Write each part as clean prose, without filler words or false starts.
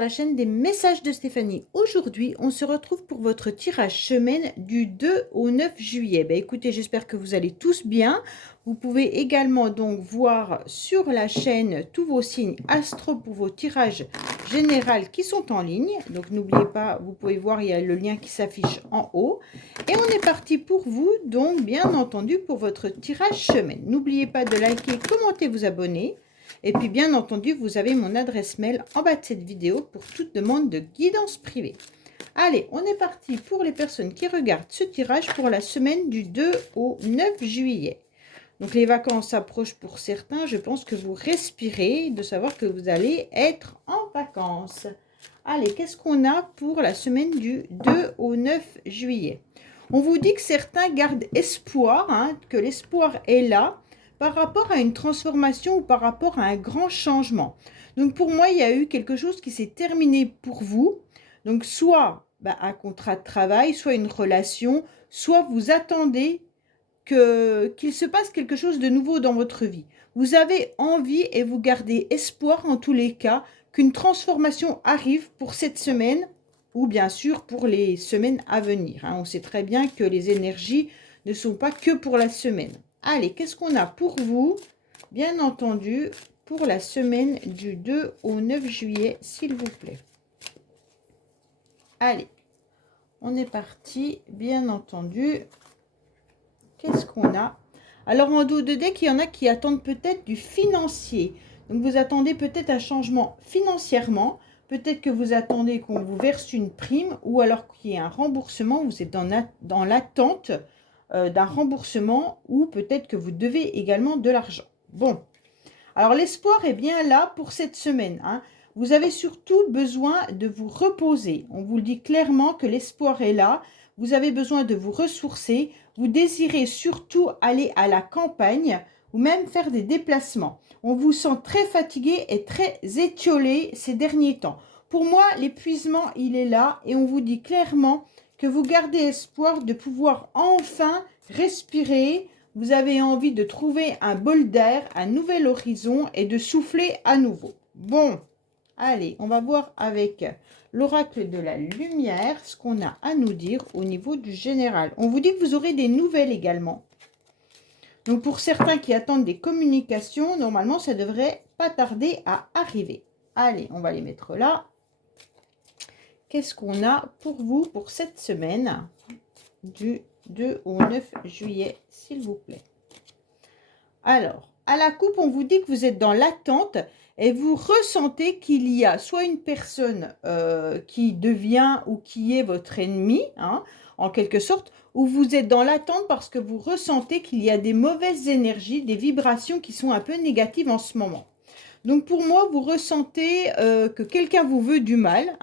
sur la chaîne des messages de Stéphanie. Aujourd'hui, on se retrouve pour votre tirage semaine du 2 au 9 juillet. Écoutez, j'espère que vous allez tous bien. Vous pouvez également donc voir sur la chaîne tous vos signes astro pour vos tirages généraux qui sont en ligne. Donc n'oubliez pas, vous pouvez voir, il y a le lien qui s'affiche en haut. Et on est parti pour vous, donc bien entendu pour votre tirage semaine. N'oubliez pas de liker, commenter, vous abonner. Et puis, bien entendu, vous avez mon adresse mail en bas de cette vidéo pour toute demande de guidance privée. Allez, on est parti pour les personnes qui regardent ce tirage pour la semaine du 2 au 9 juillet. Donc, les vacances approchent pour certains. Je pense que vous respirez de savoir que vous allez être en vacances. Allez, qu'est-ce qu'on a pour la semaine du 2 au 9 juillet? On vous dit que certains gardent espoir, que l'espoir est là, par rapport à une transformation ou par rapport à un grand changement. Donc pour moi, il y a eu quelque chose qui s'est terminé pour vous. Donc soit un contrat de travail, soit une relation, soit vous attendez qu'il se passe quelque chose de nouveau dans votre vie. Vous avez envie et vous gardez espoir en tous les cas qu'une transformation arrive pour cette semaine ou bien sûr pour les semaines à venir. On sait très bien que les énergies ne sont pas que pour la semaine. Allez, qu'est-ce qu'on a pour vous, bien entendu, pour la semaine du 2 au 9 juillet, s'il vous plaît. Allez, on est parti, bien entendu. Qu'est-ce qu'on a? Alors, en dos de deck, il y en a qui attendent peut-être du financier. Donc, vous attendez peut-être un changement financièrement. Peut-être que vous attendez qu'on vous verse une prime ou alors qu'il y ait un remboursement. Vous êtes dans l'attente d'un remboursement ou peut-être que vous devez également de l'argent. Bon, alors l'espoir est bien là pour cette semaine. Vous avez surtout besoin de vous reposer. On vous le dit clairement que l'espoir est là. Vous avez besoin de vous ressourcer. Vous désirez surtout aller à la campagne ou même faire des déplacements. On vous sent très fatigué et très étiolé ces derniers temps. Pour moi, l'épuisement, il est là et on vous dit clairement que vous gardez espoir de pouvoir enfin respirer. Vous avez envie de trouver un bol d'air, un nouvel horizon et de souffler à nouveau. Bon, allez, on va voir avec l'oracle de la lumière ce qu'on a à nous dire au niveau du général. On vous dit que vous aurez des nouvelles également. Donc, pour certains qui attendent des communications, normalement, ça devrait pas tarder à arriver. Allez, on va les mettre là. Qu'est-ce qu'on a pour vous pour cette semaine du 2 au 9 juillet, s'il vous plaît? Alors, à la coupe, on vous dit que vous êtes dans l'attente et vous ressentez qu'il y a soit une personne qui devient ou qui est votre ennemi, en quelque sorte, ou vous êtes dans l'attente parce que vous ressentez qu'il y a des mauvaises énergies, des vibrations qui sont un peu négatives en ce moment. Donc, pour moi, vous ressentez que quelqu'un vous veut du mal,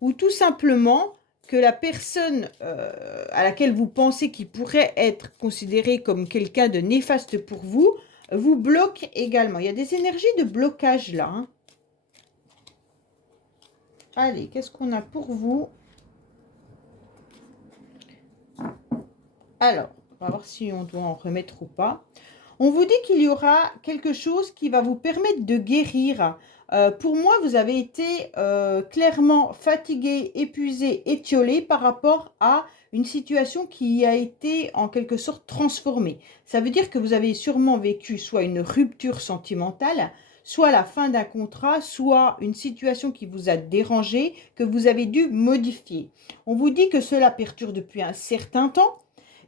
ou tout simplement que la personne à laquelle vous pensez qu'il pourrait être considéré comme quelqu'un de néfaste pour vous, vous bloque également. Il y a des énergies de blocage là. Allez, qu'est-ce qu'on a pour vous? Alors, on va voir si on doit en remettre ou pas. On vous dit qu'il y aura quelque chose qui va vous permettre de guérir. Pour moi, vous avez été clairement fatigué, épuisé, étiolé par rapport à une situation qui a été en quelque sorte transformée. Ça veut dire que vous avez sûrement vécu soit une rupture sentimentale, soit la fin d'un contrat, soit une situation qui vous a dérangé, que vous avez dû modifier. On vous dit que cela perdure depuis un certain temps.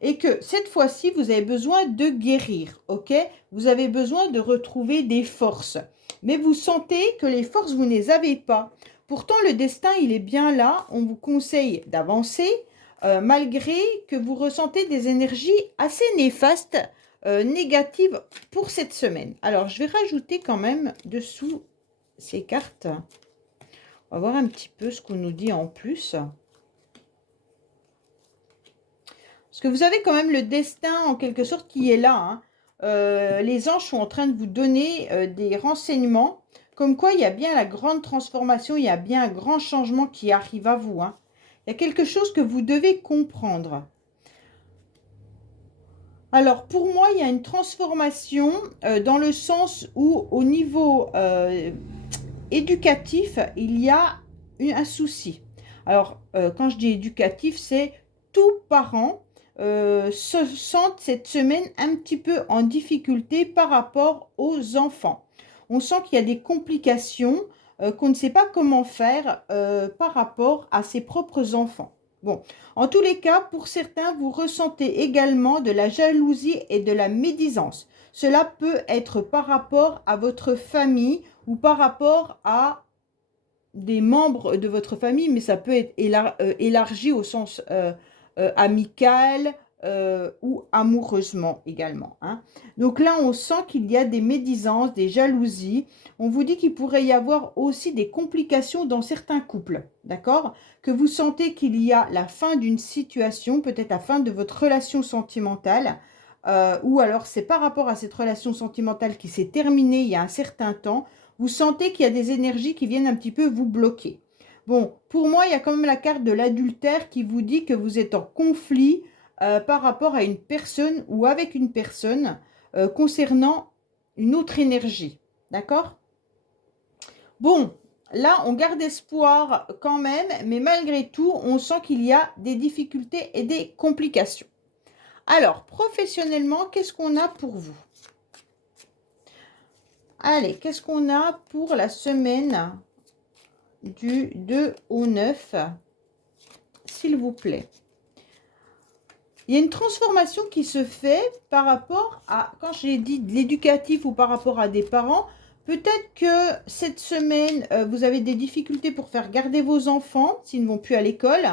Et que cette fois-ci, vous avez besoin de guérir, ok? Vous avez besoin de retrouver des forces. Mais vous sentez que les forces, vous ne les avez pas. Pourtant, le destin, il est bien là. On vous conseille d'avancer, malgré que vous ressentez des énergies assez néfastes, négatives pour cette semaine. Alors, je vais rajouter quand même dessous ces cartes. On va voir un petit peu ce qu'on nous dit en plus. Parce que vous avez quand même le destin, en quelque sorte, qui est là. Les anges sont en train de vous donner des renseignements. Comme quoi, il y a bien la grande transformation, il y a bien un grand changement qui arrive à vous. Il y a quelque chose que vous devez comprendre. Alors, pour moi, il y a une transformation dans le sens où, au niveau éducatif, il y a un souci. Alors, quand je dis éducatif, c'est tout parent se sentent cette semaine un petit peu en difficulté par rapport aux enfants. On sent qu'il y a des complications, qu'on ne sait pas comment faire par rapport à ses propres enfants. Bon, en tous les cas, pour certains, vous ressentez également de la jalousie et de la médisance. Cela peut être par rapport à votre famille ou par rapport à des membres de votre famille, mais ça peut être élargi au sens amical ou amoureusement également, hein. Donc là, on sent qu'il y a des médisances, des jalousies. On vous dit qu'il pourrait y avoir aussi des complications dans certains couples, d'accord? Que vous sentez qu'il y a la fin d'une situation, peut-être la fin de votre relation sentimentale, ou alors c'est par rapport à cette relation sentimentale qui s'est terminée il y a un certain temps. Vous sentez qu'il y a des énergies qui viennent un petit peu vous bloquer. Bon, pour moi, il y a quand même la carte de l'adultère qui vous dit que vous êtes en conflit par rapport à une personne ou avec une personne concernant une autre énergie. D'accord? Bon, là, on garde espoir quand même, mais malgré tout, on sent qu'il y a des difficultés et des complications. Alors, professionnellement, qu'est-ce qu'on a pour vous? Allez, qu'est-ce qu'on a pour la semaine du 2 au 9, s'il vous plaît? Il y a une transformation qui se fait par rapport à, quand j'ai dit de l'éducatif ou par rapport à des parents, peut-être que cette semaine, vous avez des difficultés pour faire garder vos enfants s'ils ne vont plus à l'école.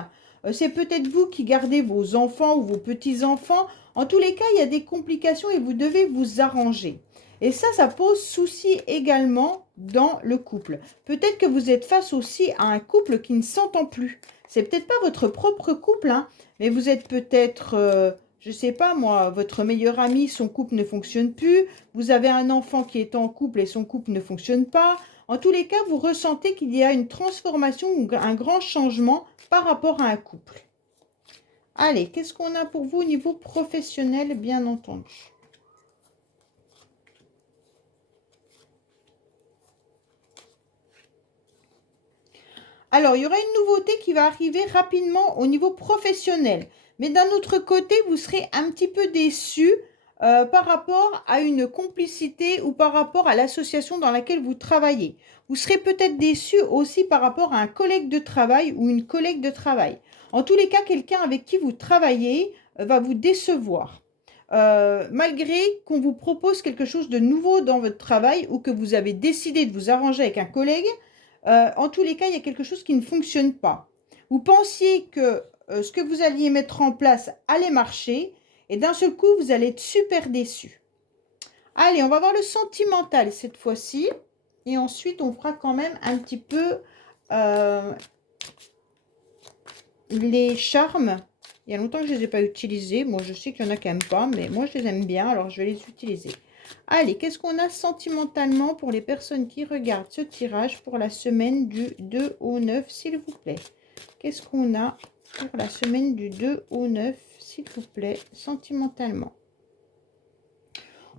C'est peut-être vous qui gardez vos enfants ou vos petits-enfants. En tous les cas, il y a des complications et vous devez vous arranger. Et ça pose souci également dans le couple. Peut-être que vous êtes face aussi à un couple qui ne s'entend plus. C'est peut-être pas votre propre couple, hein, mais vous êtes peut-être, je ne sais pas moi, votre meilleur ami, son couple ne fonctionne plus. Vous avez un enfant qui est en couple et son couple ne fonctionne pas. En tous les cas, vous ressentez qu'il y a une transformation ou un grand changement par rapport à un couple. Allez, qu'est-ce qu'on a pour vous au niveau professionnel, bien entendu? Alors, il y aura une nouveauté qui va arriver rapidement au niveau professionnel. Mais d'un autre côté, vous serez un petit peu déçu par rapport à une complicité ou par rapport à l'association dans laquelle vous travaillez. Vous serez peut-être déçu aussi par rapport à un collègue de travail ou une collègue de travail. En tous les cas, quelqu'un avec qui vous travaillez va vous décevoir. Malgré qu'on vous propose quelque chose de nouveau dans votre travail ou que vous avez décidé de vous arranger avec un collègue, en tous les cas, il y a quelque chose qui ne fonctionne pas. Vous pensiez que ce que vous alliez mettre en place allait marcher et d'un seul coup, vous allez être super déçu. Allez, on va voir le sentimental cette fois-ci et ensuite, on fera quand même un petit peu les charmes. Il y a longtemps que je ne les ai pas utilisés. Bon, je sais qu'il y en a qui n'aiment pas, mais moi, je les aime bien, alors je vais les utiliser. Allez, qu'est-ce qu'on a sentimentalement pour les personnes qui regardent ce tirage pour la semaine du 2 au 9, s'il vous plaît? Qu'est-ce qu'on a pour la semaine du 2 au 9, s'il vous plaît, sentimentalement?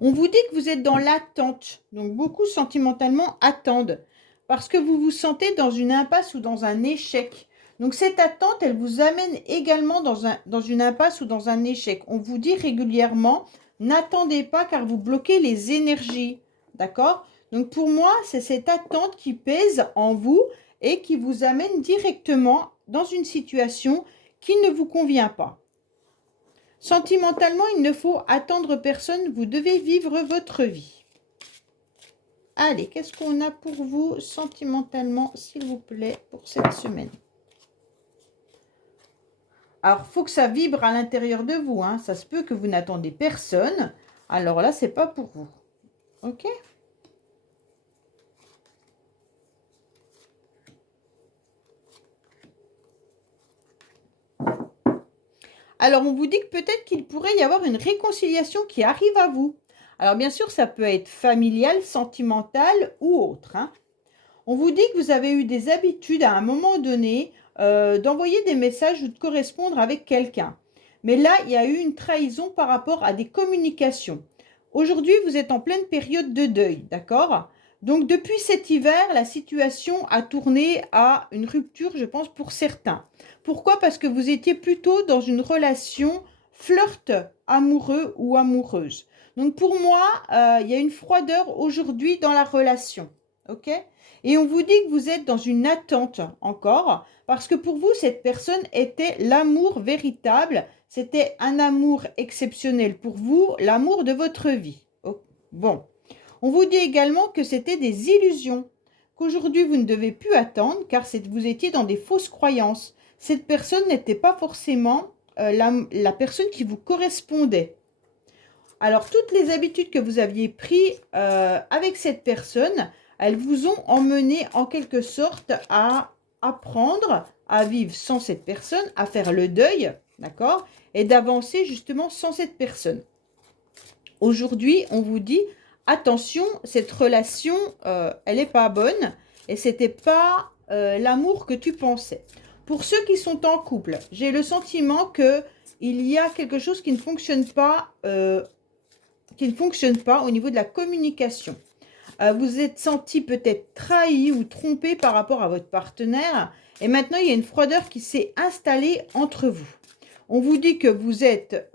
On vous dit que vous êtes dans l'attente. Donc, beaucoup sentimentalement attendent parce que vous vous sentez dans une impasse ou dans un échec. Donc, cette attente, elle vous amène également dans une impasse ou dans un échec. On vous dit régulièrement, n'attendez pas car vous bloquez les énergies. D'accord? Donc, pour moi, c'est cette attente qui pèse en vous et qui vous amène directement dans une situation qui ne vous convient pas. Sentimentalement, il ne faut attendre personne. Vous devez vivre votre vie. Allez, qu'est-ce qu'on a pour vous sentimentalement, s'il vous plaît, pour cette semaine? Alors, il faut que ça vibre à l'intérieur de vous, hein. Ça se peut que vous n'attendez personne. Alors là, c'est pas pour vous. Ok? Alors, on vous dit que peut-être qu'il pourrait y avoir une réconciliation qui arrive à vous. Alors, bien sûr, ça peut être familial, sentimental ou autre, hein. On vous dit que vous avez eu des habitudes à un moment donné d'envoyer des messages ou de correspondre avec quelqu'un. Mais là, il y a eu une trahison par rapport à des communications. Aujourd'hui, vous êtes en pleine période de deuil, d'accord? Donc, depuis cet hiver, la situation a tourné à une rupture, je pense, pour certains. Pourquoi? Parce que vous étiez plutôt dans une relation flirt amoureux ou amoureuse. Donc, pour moi, il y a une froideur aujourd'hui dans la relation. OK? Et on vous dit que vous êtes dans une attente encore, parce que pour vous, cette personne était l'amour véritable. C'était un amour exceptionnel pour vous, l'amour de votre vie. Oh, bon. On vous dit également que c'était des illusions, qu'aujourd'hui vous ne devez plus attendre car vous étiez dans des fausses croyances. Cette personne n'était pas forcément la personne qui vous correspondait. Alors, toutes les habitudes que vous aviez prises avec cette personne, elles vous ont emmené en quelque sorte à apprendre à vivre sans cette personne, à faire le deuil, d'accord, et d'avancer justement sans cette personne. Aujourd'hui, on vous dit, attention, cette relation, elle n'est pas bonne et ce n'était pas l'amour que tu pensais. Pour ceux qui sont en couple, j'ai le sentiment qu'il y a quelque chose qui ne fonctionne pas au niveau de la communication. Vous êtes senti peut-être trahi ou trompé par rapport à votre partenaire et maintenant, il y a une froideur qui s'est installée entre vous. On vous dit que vous êtes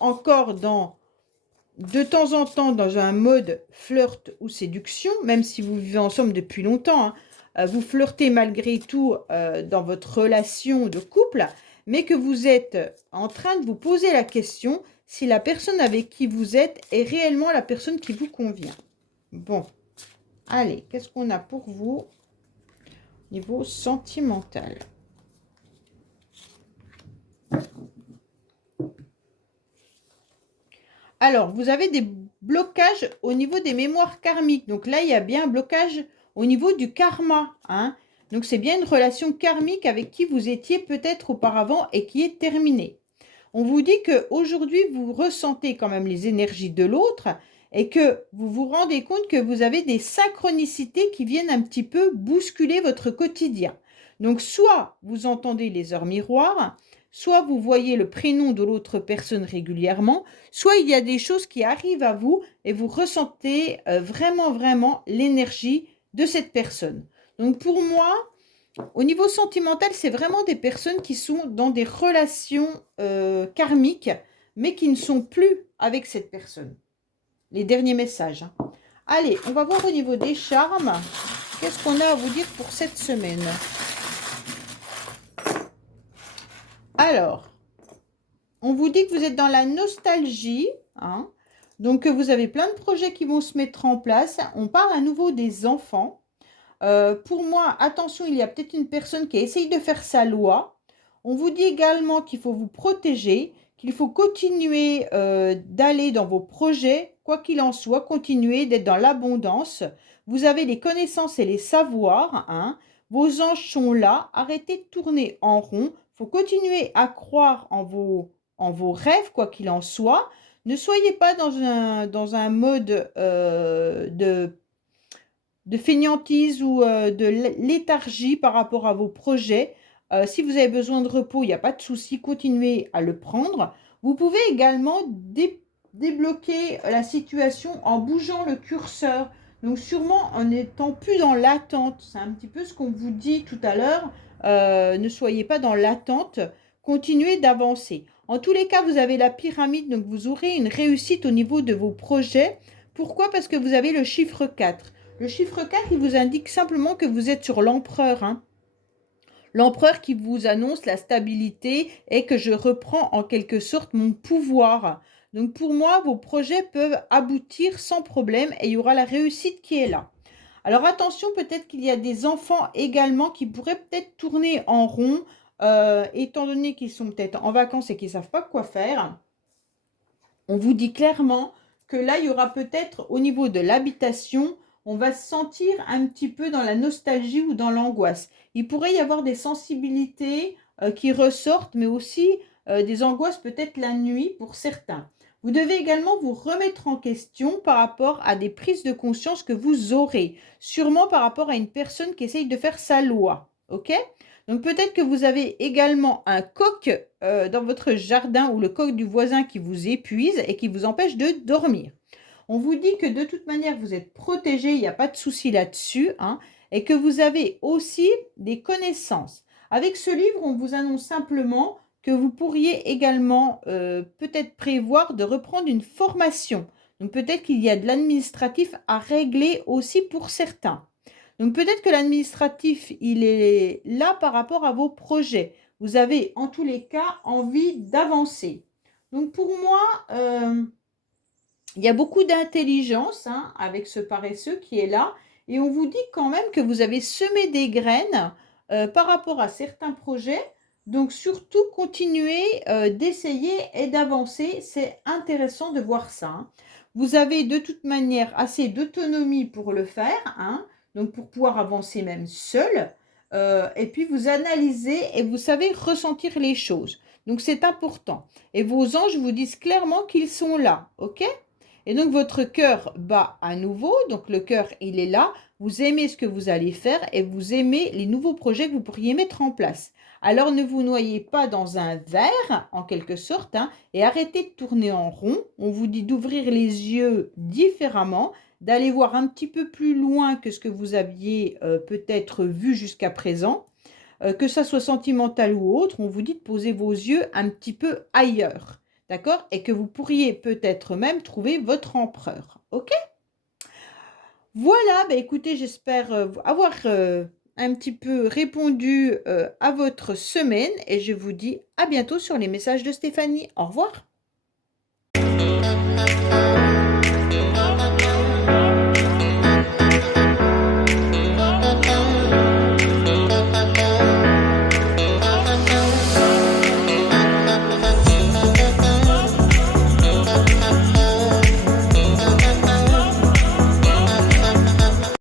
encore de temps en temps dans un mode flirt ou séduction, même si vous vivez ensemble depuis longtemps, hein, vous flirtez malgré tout dans votre relation de couple, mais que vous êtes en train de vous poser la question si la personne avec qui vous êtes est réellement la personne qui vous convient. Bon, allez, qu'est-ce qu'on a pour vous au niveau sentimental ? Alors, vous avez des blocages au niveau des mémoires karmiques. Donc là, il y a bien un blocage au niveau du karma. Hein. Donc, c'est bien une relation karmique avec qui vous étiez peut-être auparavant et qui est terminée. On vous dit qu'aujourd'hui, vous ressentez quand même les énergies de l'autre et que vous vous rendez compte que vous avez des synchronicités qui viennent un petit peu bousculer votre quotidien. Donc, soit vous entendez les heures miroirs, soit vous voyez le prénom de l'autre personne régulièrement, soit il y a des choses qui arrivent à vous et vous ressentez vraiment l'énergie de cette personne. Donc, pour moi, au niveau sentimental, c'est vraiment des personnes qui sont dans des relations karmiques, mais qui ne sont plus avec cette personne. Les derniers messages. Hein. Allez, on va voir au niveau des charmes. Qu'est-ce qu'on a à vous dire pour cette semaine? Alors, on vous dit que vous êtes dans la nostalgie. Hein, donc, vous avez plein de projets qui vont se mettre en place. On parle à nouveau des enfants. Pour moi, attention, il y a peut-être une personne qui essaye de faire sa loi. On vous dit également qu'il faut vous protéger, qu'il faut continuer d'aller dans vos projets, quoi qu'il en soit, continuer d'être dans l'abondance. Vous avez les connaissances et les savoirs. Hein. Vos anges sont là. Arrêtez de tourner en rond. Il faut continuer à croire en vos rêves, quoi qu'il en soit. Ne soyez pas dans un mode de fainéantise ou de léthargie par rapport à vos projets. Si vous avez besoin de repos, il n'y a pas de souci, continuez à le prendre. Vous pouvez également débloquer la situation en bougeant le curseur. Donc sûrement en n'étant plus dans l'attente. C'est un petit peu ce qu'on vous dit tout à l'heure. Ne soyez pas dans l'attente. Continuez d'avancer. En tous les cas, vous avez la pyramide, donc vous aurez une réussite au niveau de vos projets. Pourquoi? Parce que vous avez le chiffre 4. Le chiffre 4, il vous indique simplement que vous êtes sur l'empereur. Hein. L'empereur qui vous annonce la stabilité et que je reprends en quelque sorte mon pouvoir. Donc pour moi, vos projets peuvent aboutir sans problème et il y aura la réussite qui est là. Alors attention, peut-être qu'il y a des enfants également qui pourraient peut-être tourner en rond, étant donné qu'ils sont peut-être en vacances et qu'ils ne savent pas quoi faire. On vous dit clairement que là, il y aura peut-être au niveau de l'habitation, on va se sentir un petit peu dans la nostalgie ou dans l'angoisse. Il pourrait y avoir des sensibilités qui ressortent, mais aussi des angoisses peut-être la nuit pour certains. Vous devez également vous remettre en question par rapport à des prises de conscience que vous aurez, sûrement par rapport à une personne qui essaye de faire sa loi. Ok ? Donc peut-être que vous avez également un coq dans votre jardin ou le coq du voisin qui vous épuise et qui vous empêche de dormir. On vous dit que de toute manière, vous êtes protégé, il n'y a pas de souci là-dessus, hein, et que vous avez aussi des connaissances. Avec ce livre, on vous annonce simplement que vous pourriez également peut-être prévoir de reprendre une formation. Donc peut-être qu'il y a de l'administratif à régler aussi pour certains. Donc peut-être que l'administratif, il est là par rapport à vos projets. Vous avez en tous les cas envie d'avancer. Donc pour moi, il y a beaucoup d'intelligence hein, avec ce paresseux qui est là. Et on vous dit quand même que vous avez semé des graines par rapport à certains projets. Donc surtout, continuez d'essayer et d'avancer. C'est intéressant de voir ça. Hein. Vous avez de toute manière assez d'autonomie pour le faire. Hein, donc pour pouvoir avancer même seul. Et puis vous analysez et vous savez ressentir les choses. Donc c'est important. Et vos anges vous disent clairement qu'ils sont là. OK ? Et donc, votre cœur bat à nouveau. Donc, le cœur, il est là. Vous aimez ce que vous allez faire et vous aimez les nouveaux projets que vous pourriez mettre en place. Alors, ne vous noyez pas dans un verre, en quelque sorte, hein, et arrêtez de tourner en rond. On vous dit d'ouvrir les yeux différemment, d'aller voir un petit peu plus loin que ce que vous aviez peut-être vu jusqu'à présent. Que ça soit sentimental ou autre, on vous dit de poser vos yeux un petit peu ailleurs. D'accord? Et que vous pourriez peut-être même trouver votre empereur. OK? Voilà, bah écoutez, j'espère avoir un petit peu répondu à votre semaine et je vous dis à bientôt sur les messages de Stéphanie. Au revoir.